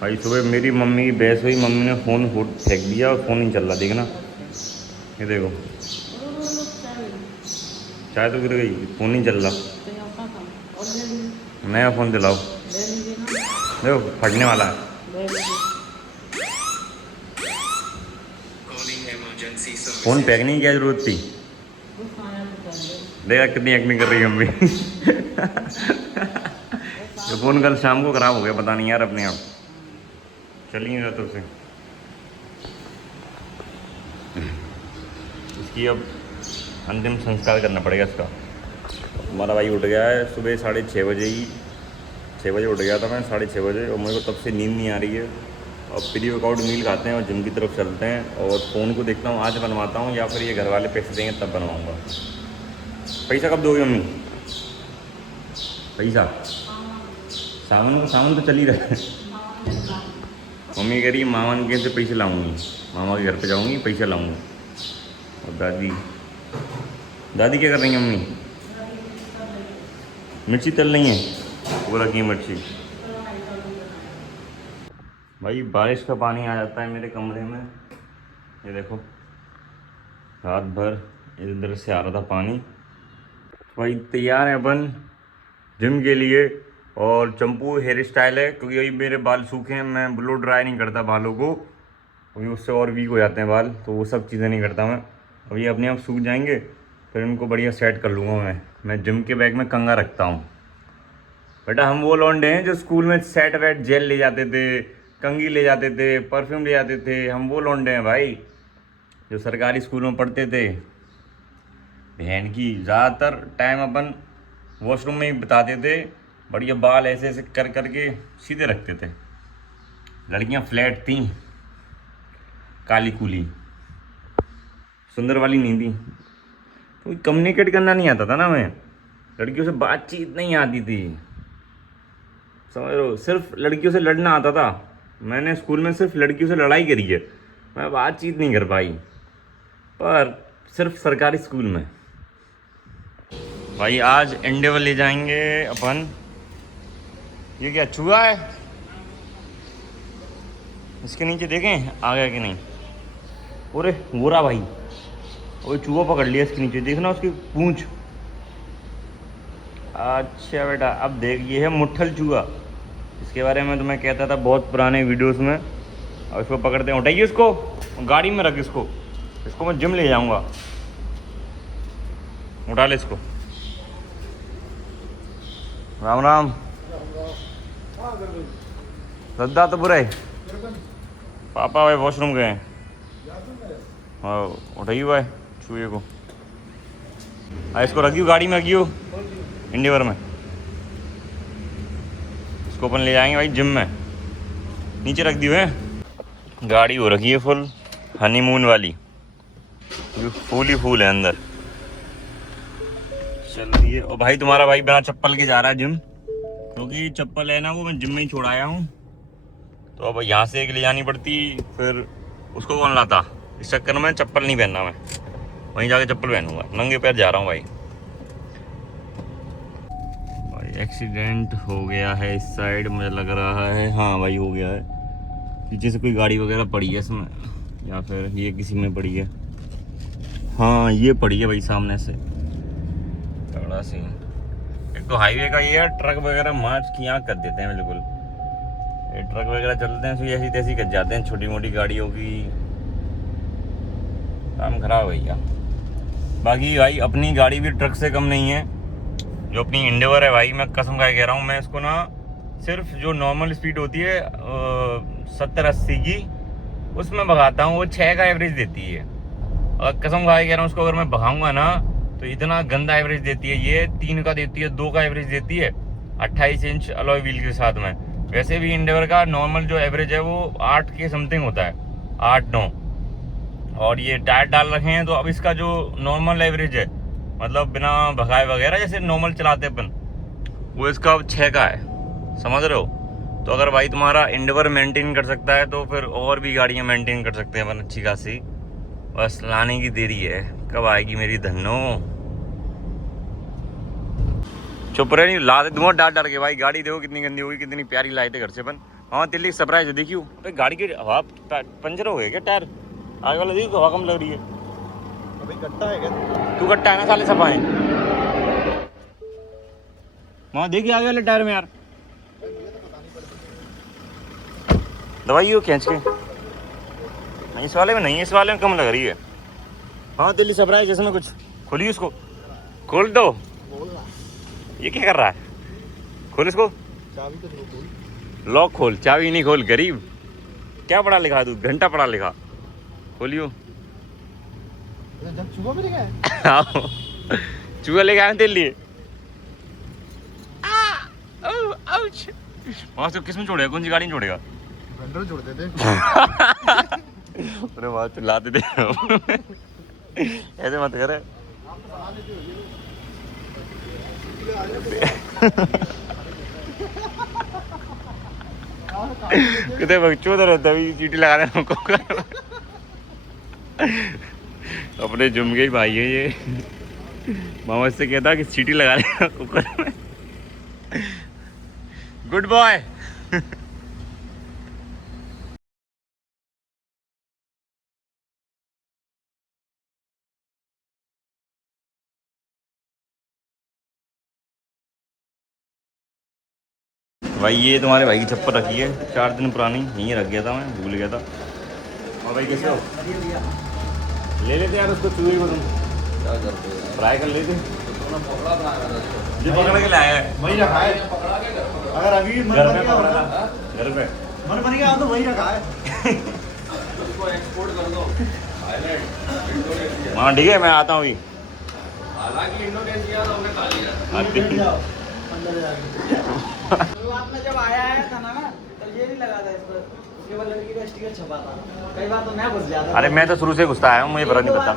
भाई सुबह मेरी मम्मी की बहस हुई, मम्मी ने फ़ोन फेंक दिया और फ़ोन नहीं चल रहा, देखना ये देखो, चाय तो गिर गई, फ़ोन नहीं चल रहा। नया फ़ोन दिलाओ, देखो फटने वाला है। फ़ोन फेंकने की क्या ज़रूरत थी? देखा कितनी एक्टिंग कर रही है मम्मी। ये फ़ोन कल शाम को ख़राब हो गया, पता नहीं यार अपने आप चल नहीं रहा तो उसे। इसकी अब अंतिम संस्कार करना पड़ेगा इसका। हमारा भाई उठ गया है सुबह 6:30 बजे ही, 6 बजे उठ गया था मैं, 6:30 बजे, और मेरे को तब से नींद नहीं आ रही है। और प्री वर्कआउट मील खाते हैं और जिम की तरफ चलते हैं, और फ़ोन को देखता हूँ आज बनवाता हूँ या फिर ये घर वाले पैसे देंगे तब बनवाऊँगा। पैसा कब दोगे मम्मी? पैसा सावन तो चल ही रहा है। मम्मी कह रही है मामा के से पैसे लाऊंगी, मामा के घर पे जाऊंगी पैसे लाऊंगी। और दादी दादी क्या कर रही हैं मम्मी? मिर्ची तल रही है, वो रखी है मिर्ची। भाई बारिश का पानी आ जाता है मेरे कमरे में, ये देखो रात भर इधर से आ रहा था पानी। भाई तैयार है अपन जिम के लिए, और चंपू हेयर स्टाइल है क्योंकि अभी मेरे बाल सूखे हैं, मैं ब्लो ड्राई नहीं करता बालों को क्योंकि उससे और वीक हो जाते हैं बाल, तो वो सब चीज़ें नहीं करता मैं। अब ये अपने आप सूख जाएंगे फिर इनको बढ़िया सेट कर लूँगा मैं जिम के बैग में कंघा रखता हूँ। बेटा हम वो लौंडे हैं जो स्कूल में सेट वेट जेल ले जाते थे, कंघी ले जाते थे, परफ्यूम ले जाते थे, हम वो लौंडे हैं भाई जो सरकारी स्कूलों में पढ़ते थे। बहन की ज़्यादातर टाइम अपन वॉशरूम में ही बिताते थे, बढ़िया बाल ऐसे ऐसे कर करके सीधे रखते थे। लड़कियां फ्लैट थी, काली कूली, सुंदर वाली नहीं थी। तो कम्युनिकेट करना नहीं आता था ना, मैं लड़कियों से बातचीत नहीं आती थी, समझ लो, सिर्फ लड़कियों से लड़ना आता था। मैंने स्कूल में सिर्फ लड़कियों से लड़ाई करी है, मैं बातचीत नहीं कर पाई, पर सिर्फ सरकारी स्कूल में। भाई आज एंडेवर ले जाएंगे अपन। ये क्या चूहा है? इसके नीचे देखें आ गया कि नहीं। अरे गोरा भाई, वो चूहा पकड़ लिया इसके नीचे, देखना उसकी पूंछ। अच्छा बेटा अब देख, ये है मुट्ठल चूहा, इसके बारे में तो मैं कहता था बहुत पुराने वीडियोस में। और इसको पकड़ते हैं, उठाइए इसको, गाड़ी में रख इसको, इसको मैं जिम ले जाऊंगा। उठा ले इसको। राम राम। दद्दा तो बुरा है, पापा भाई वॉशरूम गए हैं। हाँ उठाइए भाई चूहे को, इसको रखियो गाड़ी में, रखियो इंडिवर में। इसको अपन ले जाएंगे भाई जिम में, नीचे रख दियो है। गाड़ी हो रखी है फुल हनीमून वाली, फूल ही फूल है अंदर। चलिए, और भाई तुम्हारा भाई बिना चप्पल के जा रहा है जिम, क्योंकि चप्पल है ना वो मैं जिम में ही छोड़ आया हूँ, तो अब यहाँ से एक ले जानी पड़ती, फिर उसको कौन लाता। इस चक्कर में चप्पल नहीं पहनना, मैं वहीं जाके चप्पल पहनूंगा, नंगे पैर जा रहा हूँ भाई। एक्सीडेंट हो गया है इस साइड, मुझे लग रहा है, हाँ भाई हो गया है। पीछे से कोई गाड़ी वगैरह पड़ी है इसमें, या फिर ये किसी में पड़ी है। हाँ ये पड़ी है भाई सामने से, तगड़ा सीन। एक तो हाईवे का ये है, ट्रक वगैरह मार्च की आँख कर देते हैं बिल्कुल। ये ट्रक वगैरह चलते हैं तो ऐसी तैसी कर जाते हैं, छोटी मोटी गाड़ियों की काम खराब भैया। बाकी भाई अपनी गाड़ी भी ट्रक से कम नहीं है, जो अपनी इंडेवर है भाई, मैं कसम खा के कह रहा हूँ, मैं इसको ना सिर्फ जो नॉर्मल स्पीड होती है 70-80 की, उसमें भगाता हूँ, वो 6 का एवरेज देती है। और कसम खा के कह रहा हूँ, उसको अगर मैं भगाऊंगा ना तो इतना गंदा एवरेज देती है, ये 3 का देती है, 2 का एवरेज देती है 28 इंच अलॉय व्हील के साथ में। वैसे भी इंडेवर का नॉर्मल जो एवरेज है वो 8 के समथिंग होता है, 8-9, और ये टायर डाल रखे हैं, तो अब इसका जो नॉर्मल एवरेज है, मतलब बिना भगाए वगैरह जैसे नॉर्मल चलाते अपन, वो इसका 6 का है, समझ रहे हो। तो अगर भाई तुम्हारा इंडेवर मेंटेन कर सकता है तो फिर और भी गाड़ियाँ मेंटेन कर सकते हैं अपन अच्छी खासी। बस लाने की देरी है, कब आएगी मेरी धन्नो। चुप रहे, नहीं ला दे दूंगा डांट डाल के भाई। गाड़ी देखो कितनी गंदी होगी, कितनी प्यारी लाए थे घर से अपन, हाँ दिल्ली सरप्राइज है देखियो। अबे गाड़ी के हवा पंचर हो गया क्या टायर? आगे वाला देखियो हवा कम लग रही है। अभी गट्टा है क्या? तू गट्टा है ना साले सफाए। वहाँ देखिए आगे वाले टायर में यार दवाई हो खींच के। नहीं इस वाले में नहीं, इस वाले में कम लग रही है। हाँ दिल्ली सरप्राइज इसमें कुछ खोलिए उसको, खोल दो। ये क्या कर रहा है? खोल इसको, चाबी तो दो खोल। लॉक खोल, चाबी नहीं खोल। गरीब क्या पढ़ा लिखा तू? घंटा पढ़ा लिखा। खोलियो। जब चूहा भी लेके चूहा लेके आए तेरे लिए। वहाँ से किसमें छोड़ेगा? कौन सी गाड़ी में छोड़ेगा? वेंडर छोड़ते थे। अरे वहाँ चिल्लाते थे। ऐसे मत करे। कितने बकचोद रहता है चीटी लगाने हमको। अपने जुमगे भाई है ये। मामा से कहता कि सीटी लगा ले कुकर में। Good boy. भाई ये तुम्हारे भाई की चप्पल रखी है 4 दिन पुरानी, यहीं रख गया था मैं, भूल गया था। और भाई कैसे हो? ले लेते यार उसको, चूहे को तुम क्या करते हैं? फ्राई कर लेते। जो पकड़ के लाया है वही रखा है। अगर अभी मन घर बन पे गया पकड़ा होगा, था, घर पे मन बन गया तो वही रखा है। उसको एक्सपोर्ट कर दो थाईलैंड, इंडोनेशिया। हाँ ठीक है मैं आता हूँ अभी। हालांकि इंडोनेशिया तो हमने खा लिया। अंदर जाओ, अंदर जाके। शुरुआत में जब आया था ना तो ये नहीं लगा था इस पर, केवल लड़की का स्टिकर छपा था। कई बार तो मैं घुस जाता। अरे मैं तो शुरू से घुसता आया हूँ, मुझे पता नहीं पता।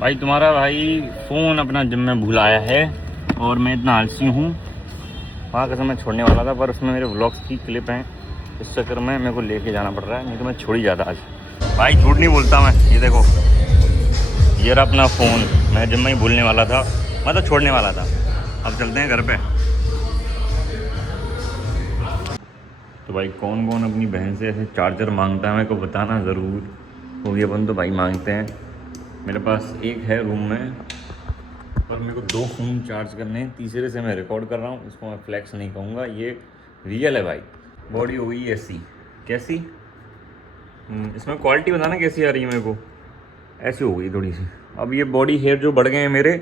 भाई तुम्हारा भाई फ़ोन अपना जिम में भूल आया है और मैं इतना आलसी हूँ। वहाँ कसम मैं छोड़ने वाला था पर उसमें मेरे व्लॉग्स की क्लिप हैं, इस चक्कर में मेरे को लेके जाना पड़ रहा है, नहीं तो मैं छोड़ ही जाता आज। भाई झूठ नहीं बोलता मैं। ये देखो ये रहा अपना फ़ोन, मैं जिम में ही भूलने वाला था, मतलब छोड़ने वाला था। अब चलते हैं घर पे। तो भाई कौन कौन अपनी बहन से ऐसे चार्जर मांगता है मेरे को बताना ज़रूर। वो भी अपन तो भाई मांगते हैं। मेरे पास एक है रूम में पर मेरे को 2 फ़ोन चार्ज करने हैं, तीसरे से मैं रिकॉर्ड कर रहा हूँ। इसको मैं फ्लैक्स नहीं कहूँगा, ये रियल है भाई। बॉडी हो गई ऐसी, कैसी? इसमें क्वालिटी बताना कैसी आ रही है मेरे को। ऐसी हो गई थोड़ी सी। अब ये बॉडी हेयर जो बढ़ गए हैं मेरे,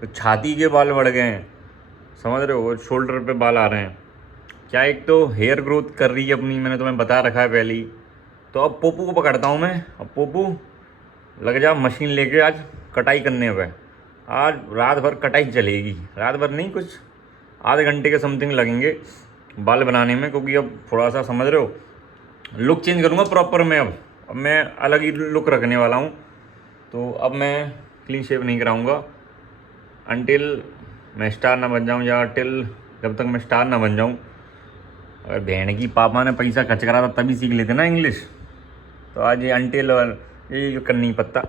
तो छाती के बाल बढ़ गए हैं, समझ रहे हो? शोल्डर पे बाल आ रहे हैं। क्या एक तो हेयर ग्रोथ कर रही है अपनी, मैंने तुम्हें बता रखा है पहले ही। तो अब पोपू को पकड़ता हूँ मैं। अब पोपू लग जा मशीन लेके आज कटाई करने पे। आज रात भर कटाई चलेगी, रात भर नहीं कुछ आधे घंटे के समथिंग लगेंगे बाल बनाने में, क्योंकि अब थोड़ा सा समझ रहे हो लुक चेंज करूँगा प्रॉपर मैं। अब मैं अलग ही लुक रखने वाला हूँ। तो अब मैं क्लीन शेव नहीं कराऊँगा अनटिल मैं स्टार ना बन जाऊँ, या टिल जब तक मैं स्टार ना बन जाऊँ। अगर बहन की पापा ने पैसा खर्च करा था तभी सीख लेते ना इंग्लिश। तो आज ये अनटिल और ये कर नहीं पता।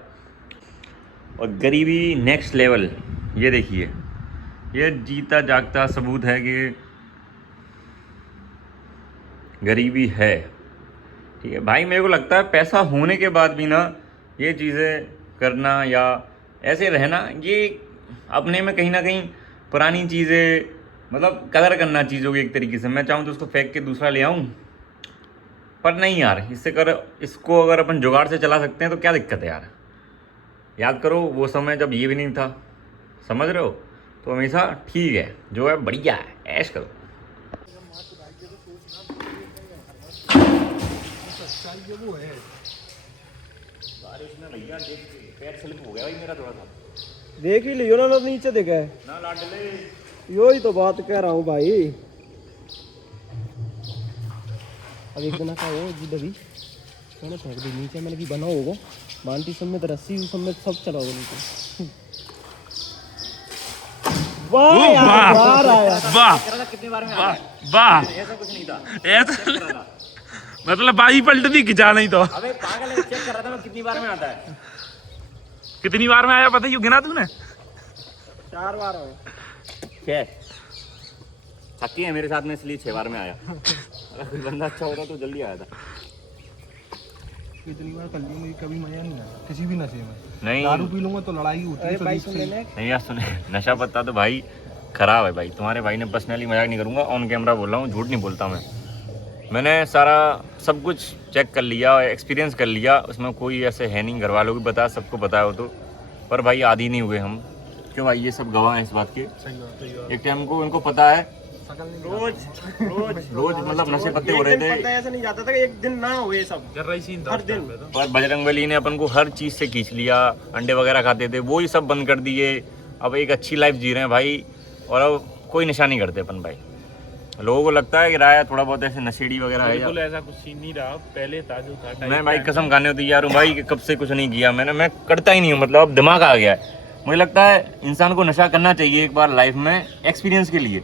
और गरीबी नेक्स्ट लेवल, ये देखिए, ये जीता जागता सबूत है कि गरीबी है। ठीक है भाई, मेरे को लगता है पैसा होने के बाद भी ना ये चीज़ें करना या ऐसे रहना, ये अपने में कहीं ना कहीं पुरानी चीज़ें, मतलब कदर करना चीज़ों की एक तरीके से। मैं चाहूँ तो उसको फेंक के दूसरा ले आऊँ, पर नहीं यार, इसको अगर अपन जुगाड़ से चला सकते हैं तो क्या दिक्कत है यार। याद करो वो समय जब ये भी नहीं था, समझ रहे हो? तो हमेशा ठीक है, जो है बढ़िया है, ऐश करो। बारिश में भैया पैर स्लिप हो गया भाई मेरा थोड़ा सा। देख ही लियो ना नीचे देखा है ना लाडले, यो ही तो बात कह रहा हूँ भाई। अब एक दिन का हो जी दबी सोने फेंक दे नीचे, मतलब कि बना होगा बाल्टी सब में तो रस्सी सब में सब चला होगा नीचे। वाह यार, बाहर आया। वाह कितनी बार में वाह, ऐसा कुछ नहीं था। ऐसा मतलब बाई पलट दी खिंचा नहीं तो। अबे पागल है, चेक कर रहा था मैं कितनी बार में आता है। कितनी बार में आया पता ही गिना तूने? 4 बार हो 6 थकी है मेरे साथ में, इसलिए 6 बार में आया। अगर कोई बंदा अच्छा होता तो जल्दी आया था। इतनी बार कर ली, मुझे कभी मजा नहीं आया किसी भी नशे में। नहीं दारू पी लूंगा तो लड़ाई होती है भाई शरीर सुन से। लेने नहीं यार सुने, नशा पत्ता तो भाई खराब है भाई। तुम्हारे भाई ने पर्सनली मजाक नहीं करूंगा, ऑन कैमरा बोल रहा हूँ, झूठ नहीं बोलता मैं। मैंने सारा सब कुछ चेक कर लिया, एक्सपीरियंस कर लिया, उसमें कोई ऐसे है नहीं। घर वालों को भी पता, सबको पता है वो तो, पर भाई आदी नहीं हुए हम। क्यों भाई, ये सब गवाह हैं इस बात के। सही बात। एक टाइम को उनको पता है, शकल नहीं रोज मतलब नशे पत्ते हो रहे थे। पता ऐसा नहीं जाता था कि एक दिन ना हुए सब हर दिन। पर बजरंगबली ने अपन को हर चीज़ से खींच लिया। अंडे वगैरह खाते थे, वो ही सब बंद कर दिए। अब एक अच्छी लाइफ जी रहे हैं भाई, और अब कोई नशा नहीं करते अपन भाई। लोगों को लगता है कि राय थोड़ा बहुत ऐसे नशेड़ी वगैरह है बिल्कुल ऐसा कुछ सीन नहीं रहा, पहले था जो था। मैं भाई कसम खाने को तैयार हूँ भाई कि कब से कुछ नहीं किया मैंने, मैं करता ही नहीं हूँ। मतलब अब दिमाग आ गया है। मुझे लगता है इंसान को नशा करना चाहिए एक बार लाइफ में, एक्सपीरियंस के लिए।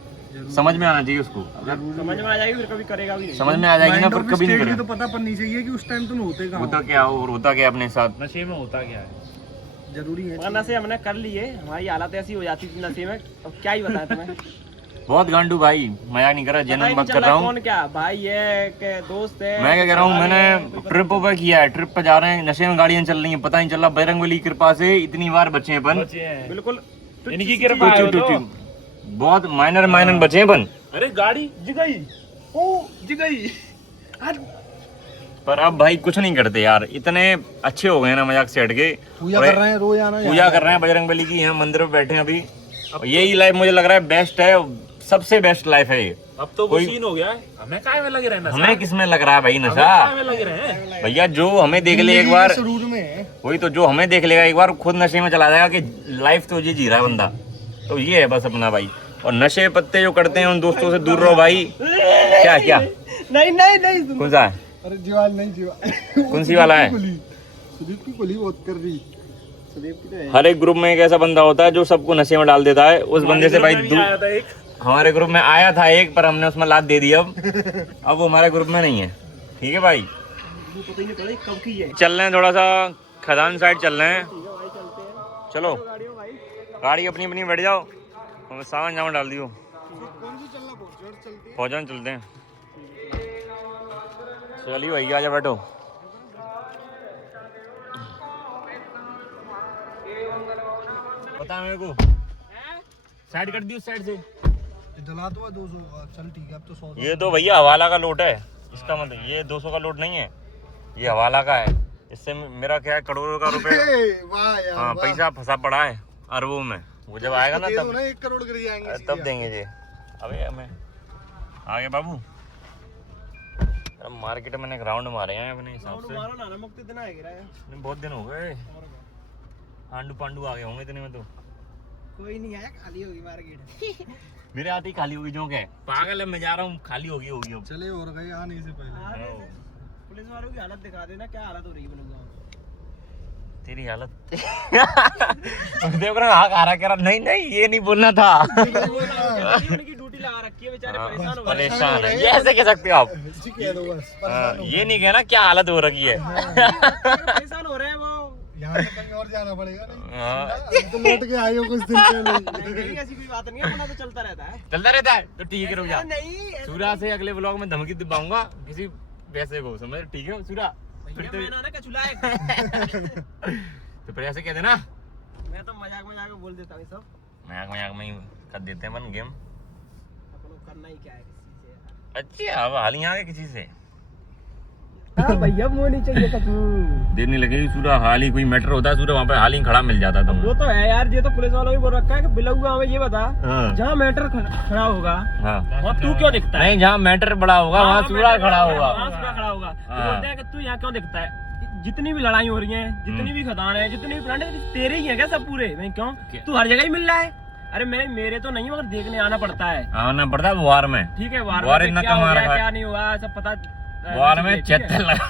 समझ में आना चाहिए उसको। अगर समझ में आ जाएगी फिर कभी करेगा भी नहीं। समझ में आ जाएगी ना, पर कभी नहीं तो करेगा। पता पड़नी चाहिए कि उस टाइम तुम होते कहाँ होता क्या और होता क्या अपने साथ। नशे में होता क्या है? हो। जरूरी है। मगर नशे हमने कर लिए, हमारी हालत ऐसी हो जाती थी नशे में, अब क्या ही बताएं तुम्हें। बहुत गांडू भाई, मजाक नहीं कर रहा, पता ही जेन्युइन नहीं बात चल कर रहा हूँ। कौन क्या भाई है के दोस्त है। मैं क्या कह रहा हूँ, मैंने ट्रिप पर किया है, ट्रिप पर जा रहे हैं, नशे में गाड़ियाँ चल रही हैं, पता नहीं चल रहा। बजरंगबली की कृपा से इतनी बार बचे हैं अपन। बचे हैं बिल्कुल इनकी कृपा है वो तो। बहुत माइनर बचे हैं अपन। अरे गाड़ी जिगई, ओ जिगई। पर अब भाई कुछ नहीं करते यार, इतने अच्छे हो गए ना मजाक से हट के। पूजा कर रहे हैं रोज आना। पूजा कर रहे हैं बजरंगबली की, यहाँ मंदिर में बैठे हैं अभी। यही लाइफ मुझे लग रहा है बेस्ट है, सबसे बेस्ट लाइफ है ये। अब तो वो सीन हो गया है, हमें काय में लगे रहना। हमें किस में लग रहा है भाई नशा? काय में लगे रहे हैं भैया जो हमें देख ले एक बार, शुरू में वही तो, जो हमें देख लेगा एक बार खुद नशे में चला जाएगा कि लाइफ तो ये जी रहा है बंदा। तो ये है बस अपना भाई। और नशे पत्ते जो करते हैं उन दोस्तों से दूर रहो भाई। क्या क्या नहीं कौन सा है, अरे जीवाल नहीं जीवाल कौन सी वाला है? सुदीप की कुली बहुत कर रही। सुदीप की तो है। हर एक ग्रुप में एक ऐसा बंदा होता है जो सबको नशे में डाल देता है। उस बंदे से भाई आया था एक। हमारे ग्रुप में आया था एक, पर हमने उसमें लात दे दी। अब वो हमारे ग्रुप में नहीं है। ठीक है भाई, वो पता ही नहीं पड़ा कब की है। चल रहे हैं थोड़ा सा खदान साइड चल रहे हैं। ठीक है भाई चलते हैं। चलो गाड़ियों भाई गाड़ी अपनी अपनी बैठ जाओ, और सामान जामा डाल दियो, कौन सी चलना बहुत चलती है। पहुँचान चलते हैं। चलिए भैया आजा बैठो। बता मेरे को, साइड कर दी उस साइड से। डला तो है 200 का। चल ठीक है, अब तो 100। ये तो भैया हवाला का लोट है, इसका मतलब ये 200 का लोट नहीं है, ये हवाला का है। इससे मेरा क्या है, करोड़ों का रुपए, वाह यार हाँ वाह। पैसा फंसा पड़ा है अरबों में। वो जब आएगा ना दे दो तब, ना 1 करोड़ कर जाएंगे सीधे। तब देंगे जी। अबे हमें आगे बाबू, मार्केट में एक राउंड मारे हैं अपने हिसाब से। मारो ना, नमक तो इतना है गिरा है। बहुत दिन हो गए, आंडू पांडू आ गए होंगे इतने में तो। कोई नहीं आया, खाली होगी मार्केट। मेरे आते ही खाली होगी, जो क्या है पागल है, मैं जा रहा हूँ, खाली होगी अब। चले और गए आने से पहले। पुलिस वालों की हालत दिखा देना, क्या हालत हो रही है बनूंगा। तेरी हालत देख रहा हाँ आ रहा, कह रहा नहीं नहीं ये नहीं बोलना था। उनकी ड्यूटी लगा रखी है, बेचारे परेशान हो गए। परेशान है, ये ऐसे कह सकते हो आप? जी कह दो बस। ये नहीं कहना क्या हालत हो रखी है। परेशान हो रहे हैं वो। यहाँ से कहीं और जाना पड़ेगा नहीं। हाँ, अब तो लौट के आए हो कुछ दिन पहले। नहीं ऐसी कोई बात नहीं है, अपना तो चलता रहता है। चलता रहता है तो ठीक है, रुक जा। नहीं सूरा से अगले ब्लॉग में धमकी दिलवाऊंगा किसी वैसे को, समझ? ठीक है सूरा, फिर भैया तो मैं ना कचुलाए। तो फिर ऐसे कह देना। मैं तो मजाक मजाक में बोल देता हूँ सब। मजाक में ही कर देते हैं अपन गेम। अपन को करना ही क्या है किसी से। अच्छा अब हाल ही आ गए किसी से, हाँ भैया वो नहीं चाहिए कचू। देर नहीं लगेगी सूरा, हाल ही कोई मैटर होता है सूरा वहाँ पे हाल ही खड़ा मिल जाता वो तुम। तो है यार, ये तो पुलिस वालों ने बोल रखा है कि बिलौआ हमें ये बता, हाँ जहाँ मैटर खड़ा होगा हाँ, वहाँ तू क्यों दिखता है? नहीं जहाँ मैटर बड़ा होगा वहाँ सूरा खड़ा होगा। वहाँ सूरा खड़ा होगा। तो हाँ। बोलते हैं कि तू यहाँ क्यों दिखता है? जितनी भी लड़ाई हो रही है, जितनी भी खदान है, जितनी भी प्लांट है, तेरे ही है क्या सब पूरे? मैं क्यों, तू हर जगह ही मिल रहा है। अरे मेरे तो नहीं, मगर देखने आना पड़ता है। आना पड़ता है वार में। ठीक है, वार वार में इतना क्या हो कमा गया, रखा है। क्या नहीं हुआ सब पता। वार में ठीक है। चेत्तर लगा।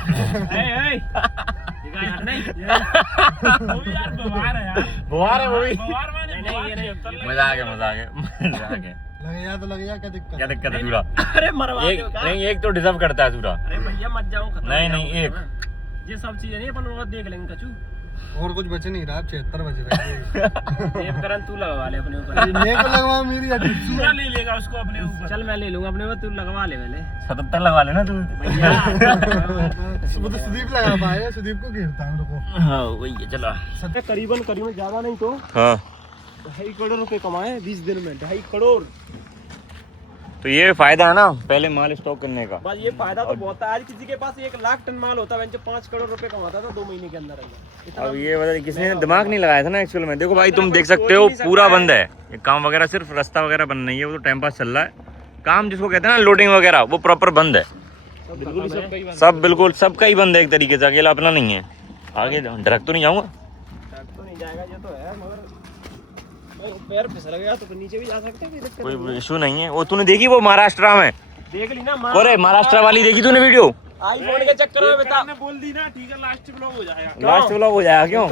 ठीक है यार, नहीं वो भी यार बवार है यार। वार है वो भी। बवार माने नहीं, ये नहीं। मजाक है मजाक है मजाक है। लगेगा तो लगेगा, क्या दिक्कत क्या दिक्कत है सूरा? अरे मरवा एक दो का। नहीं, एक तो डिजर्व करता है सूरा। अरे भैया मत जाओ, खत्म नहीं, हो नहीं, जाओ। एक। ये सब चीजें नहीं अपन वो देख लेंगे कचू। और कुछ बचे नहीं रहा, अब 76 बचे रहे। टेप करन तू लगवा ले अपने ऊपर। मेरे को लगवा मेरी हड्डी। पूरा ले लेगा उसको अपने ऊपर। चल मैं ले लूंगा अपने ऊपर, तू लगवा ले पहले। 77 लगवा लेना तू। वो तो सुदीप लगा पाएगा, सुदीप को घेरता है मेरे को। हाँ वही है, चलो। करीबन करीबन ज्यादा नहीं तो हाँ 2.5 करोड़ रुपए कमाए 20 दिन में, 2.5 करोड़। तो ये फायदा है ना पहले माल स्टॉक करने का। बस ये फायदा तो बहुत है। आज किसी के पास 1 लाख टन माल होता है, 5 करोड़ रुपए कमाता था 2 महीने के अंदर अंदर। अब ये बता किसी ने दिमाग नहीं लगाया था ना एक्चुअल में। देखो भाई तुम देख सकते हो पूरा बंद है ये काम वगैरह, सिर्फ रास्ता वगैरह बंद नहीं है, वो तो टाइम पास चल रहा है। काम जिसको कहते हैं ना लोडिंग वगैरह वो प्रॉपर बंद है, सब बिल्कुल सबका ही बंद है एक तरीके से, अकेला अपना नहीं है। आगे ढरक तो नहीं जाऊंगा, तो नहीं जाएगा ये तो है, मगर पैर फिसल गया तो नीचे भी जा सकते हैं, कोई दिक्कत नहीं। कोई इशू नहीं है। वो तूने देखी वो महाराष्ट्र में, देख ली ना अरे महाराष्ट्र वाली देखी तूने वीडियो? आईफोन के चक्कर में बता ने बोल दी ना, ठीक है लास्ट ब्लॉग हो जाएगा। लास्ट व्लॉग हो जाएगा क्यों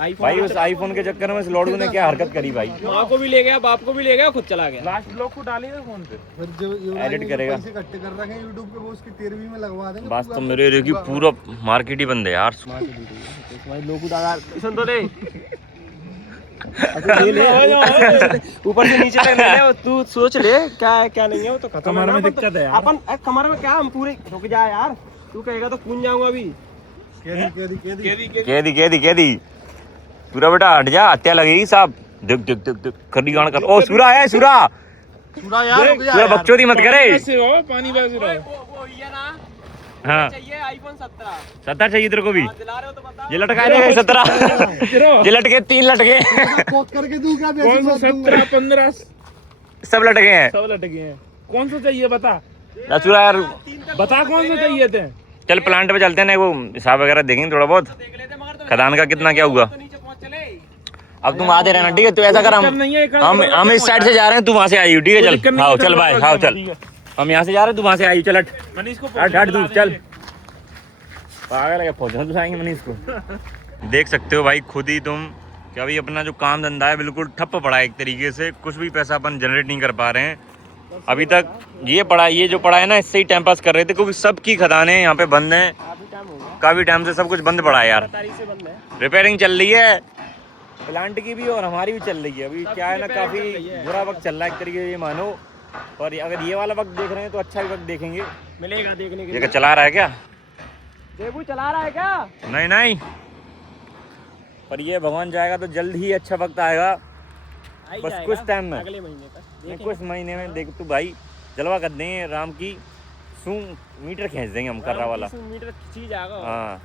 आईफोन भाई? उस आईफोन के चक्कर में इस लॉर्ड ने क्या हरकत करी भाई। माँ को भी ले गया, बाप को भी ले गया, खुद चला गया। लास्ट ब्लॉग को डालेगा फोन पे। फिर जो युवराज एडिट ने करेगा। पैसे इकट्ठे कर रखे हैं YouTube पे, वो उसकी 13वीं में लगवा देंगे। बस तो मेरे एरिया की पूरा मार्केट ही बंद है यार। भाई लोग दादा सुन तो ले ले ले ऊपर से नीचे तक ले ले, तू सोच ले क्या है क्या नहीं है, वो तो खत्म कमर है में ना। दिक्कत है यार। अपन कमर में क्या, हम पूरे रुक जा यार, तू कहेगा तो कूद जाऊंगा अभी। कह दी सूरा बेटा हट जा, हत्या लगेगी साहब। देख देख देख देख खड़ी गाड़ कर। ओ सूरा है, सूरा पूरा यार हो गया सूरा यार। बकचोदी मत करे। कैसे हो पानी बस रहा है। वो ये ना हाँ चाहिए आईफोन 17 17 चाहिए तेरे को भी? दिला रहे हो तो बता। ये लटका दे 17, ये लटके 3 लटके कोक करके दूंगा, कौन सा 17 15 सब लटके हैं। सब लटके हैं। कौन सा चाहिए बता, सूरा यार बता कौन सा चाहिए थे। चल प्लांट पे चलते हैं ना, वो हिसाब वगैरह देखेंगे थोड़ा बहुत, देख लेते मगर तो खदान का कितना क्या हुआ। तो नीचे पहुंच चले। अब तुम आते रहना ठीक है, तो ऐसा कर हम इस साइड से जा रहे हैं, तू वहाँ से आई ठीक है। चल हाँ चल भाई, हाँ चल हम यहाँ से जा रहे हैं, तू वहाँ से आई चल। मनीष को हट दूर चल, पागल है पहुँचना तो आएंगे मनीष को। देख सकते हो भाई खुद ही तुम कि अभी अपना जो काम धंधा है बिल्कुल ठप पड़ा है एक तरीके से, कुछ भी पैसा अपन जनरेट नहीं कर पा रहे हैं अभी तक। ये जो पड़ा है ना इससे ही टाइम पास कर रहे थे, क्योंकि सबकी खदानें यहाँ पे बंद हैं, काफी टाइम हो गया, काफी टाइम से सब कुछ बंद पड़ा है यार। तारीख से बंद है। रिपेयरिंग चल रही है प्लांट की भी और हमारी भी चल रही है। अभी क्या है ना, काफी बुरा वक्त चल रहा है एक तरीके से ये मानो। और अगर ये वाला वक्त देख रहे हैं तो अच्छा ही वक्त देखेंगे। मिलेगा देखने के ये लिए। चला रहा है क्या? देबू चला रहा है क्या? नहीं नहीं, पर ये भगवान जाएगा तो जल्द ही अच्छा वक्त आएगा, आ ही बस जाएगा, कुछ टाइम में, अगले महीने तक नहीं, देखेंगे। कुछ महीने में। देख तू भाई जलवा कर देंगे राम की मीटर खींच देंगे हम कर्रा वाला। 20 मीटर खींच जाएगा। हाँ